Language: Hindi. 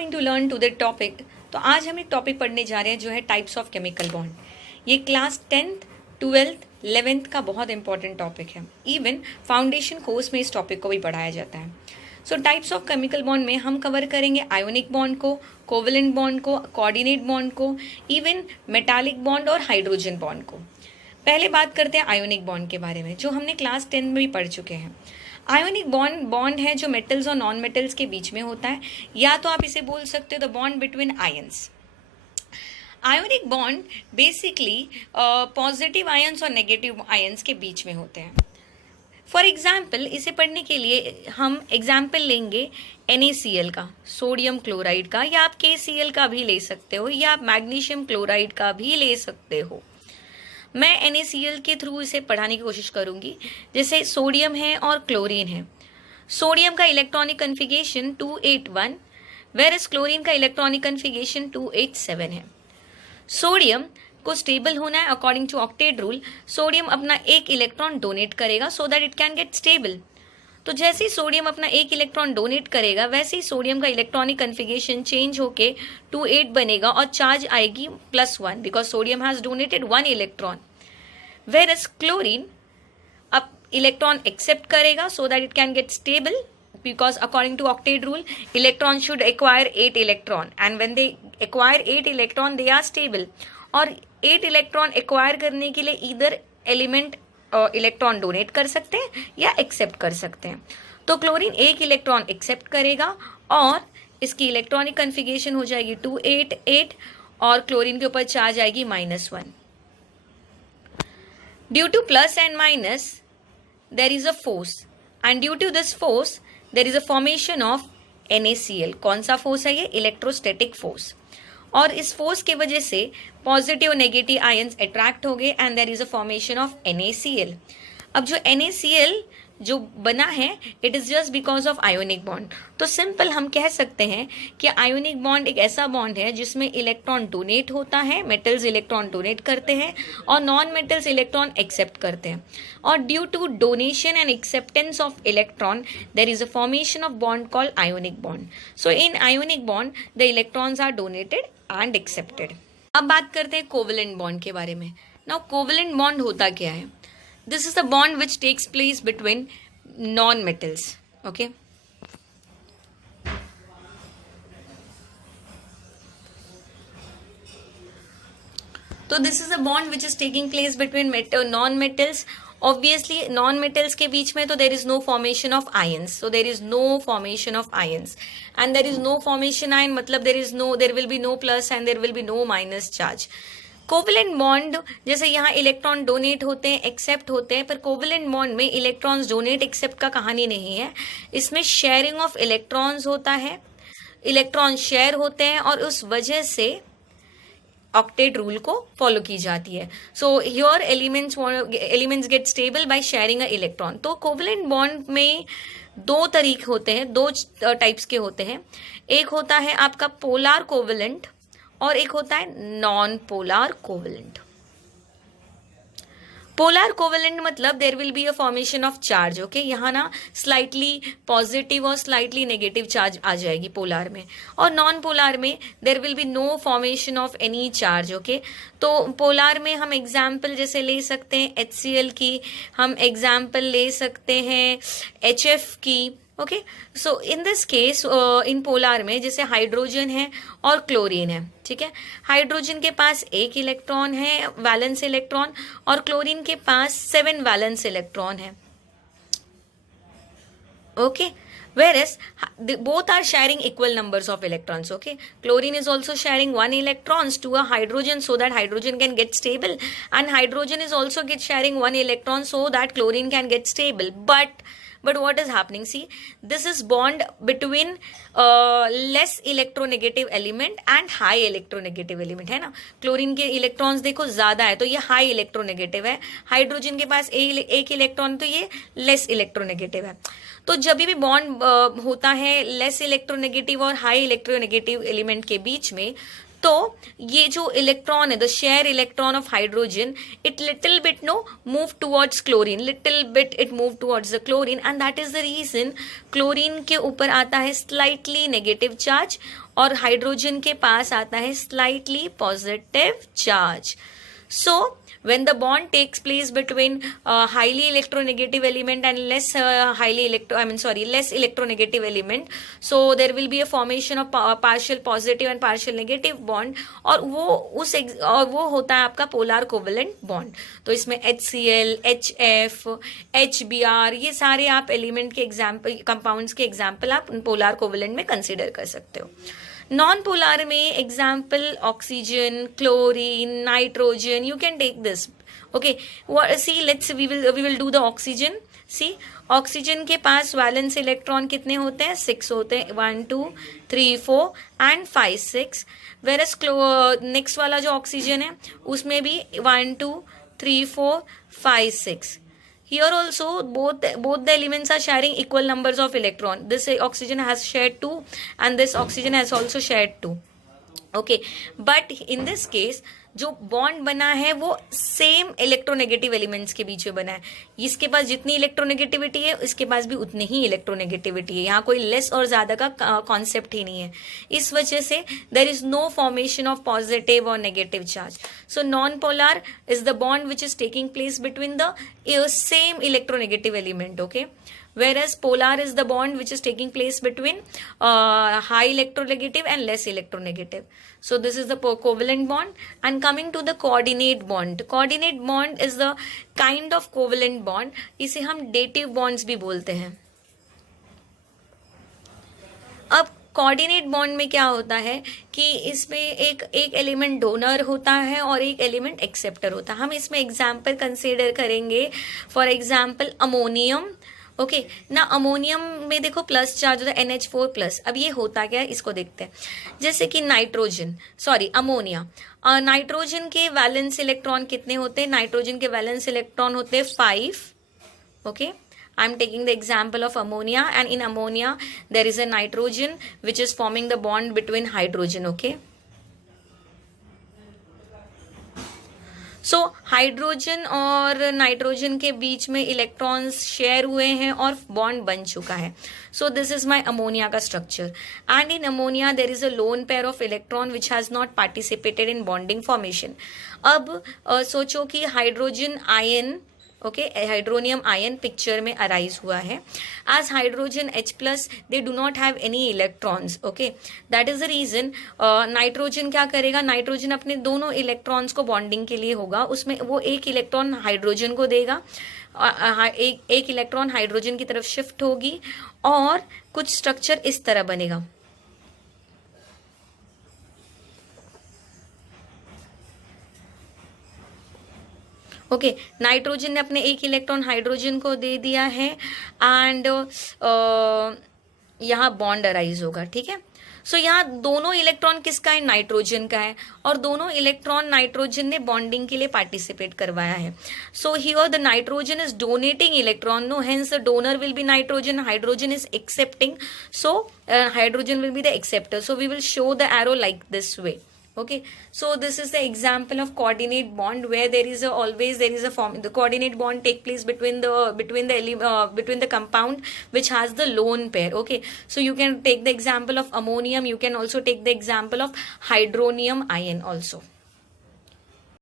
Going to learn to the topic. तो आज हम एक टॉपिक पढ़ने जा रहे हैं जो है टाइप्स ऑफ केमिकल बॉन्ड। ये क्लास 10th 12th 11th का बहुत इंपॉर्टेंट टॉपिक है। इवन फाउंडेशन कोर्स में इस टॉपिक को भी पढ़ाया जाता है। सो टाइप्स ऑफ केमिकल बॉन्ड में हम कवर करेंगे आयोनिक बॉन्ड को, कोवेलेंट बॉन्ड को, कोऑर्डिनेट बॉन्ड को, इवन मेटालिक बॉन्ड और हाइड्रोजन बॉन्ड को। पहले बात करते हैं आयोनिक बॉन्ड के बारे में, जो हमने क्लास 10 में भी पढ़ चुके हैं। आयोनिक बॉन्ड है जो मेटल्स और नॉन मेटल्स के बीच में होता है, या तो आप इसे बोल सकते हो the bond between ions. Ionic bond basically positive ions और नेगेटिव आयंस के बीच में होते हैं। फॉर एग्जाम्पल, इसे पढ़ने के लिए हम एग्जाम्पल लेंगे NaCl का, सोडियम क्लोराइड का, या आप KCl का भी ले सकते हो, या आप मैग्नीशियम क्लोराइड का भी ले सकते हो। मैं NaCl के थ्रू इसे पढ़ाने की कोशिश करूंगी। जैसे सोडियम है और क्लोरीन है। सोडियम का इलेक्ट्रॉनिक कन्फिगरेशन 281, वेरस क्लोरीन का इलेक्ट्रॉनिक कन्फिगरेशन 287 है। सोडियम को स्टेबल होना है according to octet rule, sodium अपना एक इलेक्ट्रॉन डोनेट करेगा so that it can get stable. तो जैसे ही सोडियम अपना एक इलेक्ट्रॉन डोनेट करेगा, वैसे ही सोडियम का इलेक्ट्रॉनिक कन्फिगरेशन चेंज होके 28 बनेगा और चार्ज आएगी +1 because sodium has donated 1 electron. Versus chlorine अब इलेक्ट्रॉन एक्सेप्ट करेगा so that it can get stable because according to octet rule electron should acquire 8 electron and when they acquire 8 electron they are stable। और 8 इलेक्ट्रॉन एक्वायर करने के लिए इधर एलिमेंट इलेक्ट्रॉन डोनेट कर सकते हैं या एक्सेप्ट कर सकते हैं। तो क्लोरीन एक इलेक्ट्रॉन एक्सेप्ट करेगा और इसकी इलेक्ट्रॉनिक कन्फिगरेशन हो जाएगी 288 और क्लोरीन के ऊपर चार्ज आएगी -1। Due to plus and minus there is a force and due to this force there is a formation of NaCl। कौन सा फोर्स है ये? Electrostatic force. और इस फोर्स की वजह से पॉजिटिव नेगेटिव आयंस अट्रैक्ट हो गए and there is a formation of NaCl। अब जो NaCl जो बना है it is just because of ionic bond. तो सिंपल हम कह सकते हैं कि आयोनिक बॉन्ड एक ऐसा बॉन्ड है जिसमें इलेक्ट्रॉन डोनेट होता है, मेटल्स इलेक्ट्रॉन डोनेट करते हैं और नॉन मेटल्स इलेक्ट्रॉन एक्सेप्ट करते हैं। और due to donation and acceptance of electron there is a formation of bond called ionic bond. So in ionic bond the electrons are donated and accepted. अब बात करते हैं कोवेलेंट बॉन्ड के बारे में। नाउ कोवेलेंट बॉन्ड होता क्या है? This is the bond which takes place between non-metals. Okay. So this is a bond which is taking place between non-metals. Obviously, non-metals के बीच में तो there is no formation of ions. So there is no formation of ions, and there is no formation ion. मतलब there will be no plus and there will be no minus charge. Covalent bond जैसे यहाँ इलेक्ट्रॉन डोनेट होते हैं, एक्सेप्ट होते हैं, पर कोवेलेंट बॉन्ड में इलेक्ट्रॉन्स डोनेट एक्सेप्ट का कहानी नहीं है। इसमें शेयरिंग ऑफ इलेक्ट्रॉन्स होता है, इलेक्ट्रॉन शेयर होते हैं और उस वजह से ऑक्टेट रूल को फॉलो की जाती है। So here elements gate stable by sharing a electron. तो कोवेलेंट बॉन्ड में दो तरीके होते हैं, दो टाइप्स के होते हैं। एक होता है आपका पोलर कोवेलेंट और एक होता है non polar covalent. Polar covalent मतलब there will be a formation of charge. Okay, यहाँ ना स्लाइटली पॉजिटिव और स्लाइटली नेगेटिव चार्ज आ जाएगी पोलर में, और नॉन पोलर में there will be no formation of any charge. Okay, तो पोलर में हम एग्जाम्पल जैसे ले सकते हैं HCl की, हम एग्जाम्पल ले सकते हैं HF की। Okay, so in this case in polar में जैसे हाइड्रोजन है और क्लोरीन है, ठीक है। हाइड्रोजन के पास एक इलेक्ट्रॉन है, वैलेंस इलेक्ट्रॉन, और क्लोरीन के पास 7 वैलेंस इलेक्ट्रॉन है। Okay, whereas both are sharing equal numbers of electrons. Okay, chlorine is also sharing 1 electrons to a hydrogen so that hydrogen can get stable, and hydrogen is also sharing 1 electron so that chlorine can get stable. But what is happening? See, this is bond between less electronegative element and high electronegative element, है ना। क्लोरीन के इलेक्ट्रॉन्स देखो ज्यादा है तो ये हाई इलेक्ट्रोनेगेटिव है, हाइड्रोजन के पास एक इलेक्ट्रॉन तो ये लेस इलेक्ट्रोनेगेटिव है। तो जब भी बॉन्ड होता है लेस इलेक्ट्रोनेगेटिव और हाई इलेक्ट्रोनेगेटिव एलिमेंट के बीच में, तो ये जो इलेक्ट्रॉन है, the share electron of hydrogen, it little bit move towards chlorine, little bit it move towards the chlorine, and that is the reason chlorine के ऊपर आता है स्लाइटली नेगेटिव चार्ज और हाइड्रोजन के पास आता है slightly positive charge. So when the bond takes place between highly electronegative element and less less electronegative element, so there will be a formation of partial positive and partial negative bond, और वो होता है आपका polar covalent bond. तो इसमें HCl, HF, HBr ये सारे आप एलिमेंट के एग्जाम्पल, कंपाउंड्स के एग्जाम्पल आप पोलर कोवेलेंट में कंसिडर कर सकते हो. नॉन पोलर में example oxygen, chlorine, nitrogen, you can take this. Okay, see let's we will do the oxygen. See oxygen के पास वैलेंस इलेक्ट्रॉन कितने होते हैं? 6 होते हैं. 1 2 3 4 एंड 5 6. वेरस नेक्स्ट वाला जो ऑक्सीजन है उसमें भी 1 2 3 4 5 6. Here also both the elements are sharing equal numbers of electron. This oxygen has shared 2 and this oxygen has also shared 2. Okay, but in this case जो बॉन्ड बना है वो सेम इलेक्ट्रोनेगेटिव एलिमेंट्स के बीच में बना है. इसके पास जितनी इलेक्ट्रोनेगेटिविटी है इसके पास भी उतनी ही इलेक्ट्रोनेगेटिविटी है. यहाँ कोई लेस और ज्यादा का कॉन्सेप्ट ही नहीं है. इस वजह से there is no formation of positive और negative charge. So non polar is the bond which is taking place between the same electronegative element. Okay, whereas polar is the bond which is taking place between high electronegative and less electronegative. So this is the covalent bond. And coming to the coordinate bond, coordinate bond is the kind of covalent bond. इसे हम dative bonds भी बोलते हैं. अब कोऑर्डिनेट बॉन्ड में क्या होता है कि इसमें एक एलिमेंट डोनर होता है और एक एलिमेंट एक्सेप्टर होता है. हम इसमें एग्जाम्पल कंसिडर करेंगे. For example ammonium. ओके ना, अमोनियम में देखो प्लस चार्ज होता है NH4 प्लस. अब ये होता क्या है इसको देखते हैं. जैसे कि अमोनिया. नाइट्रोजन के वैलेंस इलेक्ट्रॉन कितने होते हैं? नाइट्रोजन के वैलेंस इलेक्ट्रॉन होते हैं 5. Okay, I am taking the example of ammonia, and in ammonia there is a nitrogen which is forming the bond between hydrogen. Okay, so hydrogen और नाइट्रोजन के बीच में इलेक्ट्रॉन्स शेयर हुए हैं और बॉन्ड बन चुका है. So this is my ammonia का structure. And in ammonia there is a lone pair of electron which has not participated in bonding formation. अब सोचो कि hydrogen ion, okay, hydronium ion picture में अराइज हुआ है. As hydrogen H plus they do not have any electrons. Okay, that is the reason nitrogen क्या करेगा? नाइट्रोजन अपने दोनों इलेक्ट्रॉन्स को बॉन्डिंग के लिए होगा, उसमें वो एक इलेक्ट्रॉन हाइड्रोजन को देगा, एक इलेक्ट्रॉन हाइड्रोजन की तरफ शिफ्ट होगी और कुछ स्ट्रक्चर इस तरह बनेगा. ओके, नाइट्रोजन ने अपने एक इलेक्ट्रॉन हाइड्रोजन को दे दिया है एंड यहाँ बॉन्ड अराइज होगा. ठीक है, सो यहाँ दोनों इलेक्ट्रॉन किसका है? नाइट्रोजन का है, और दोनों इलेक्ट्रॉन नाइट्रोजन ने बॉन्डिंग के लिए पार्टिसिपेट करवाया है. So here the nitrogen is donating electron, no, hence the donor will be nitrogen, hydrogen is accepting, so hydrogen will be the acceptor. So we will show the arrow like this way. Okay, so this is the example of coordinate bond where there is a form. The coordinate bond take place between the compound which has the lone pair. Okay, so you can take the example of ammonium. You can also take the example of hydronium ion also.